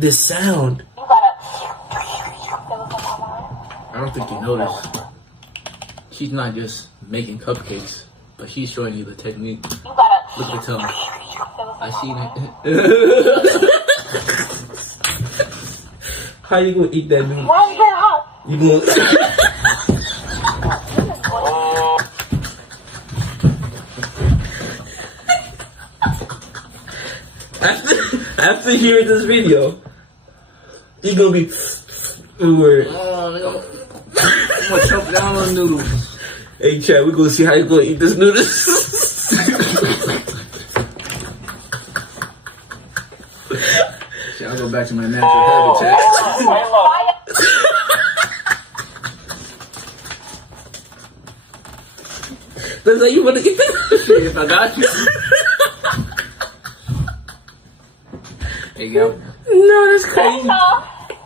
this sound. I don't think you noticed. She's not just making cupcakes, but she's showing you the technique. Look at the tongue. I seen it. How you gonna eat that noodle? You gonna... after hearing this video, you gonna be word. I'm gonna choke down on noodles. Hey Chad, we gonna see how you gonna eat this noodles. Shit, I'll go back to my natural habitat. That's how you wanna eat this? Shit, if I got you. There you go. No,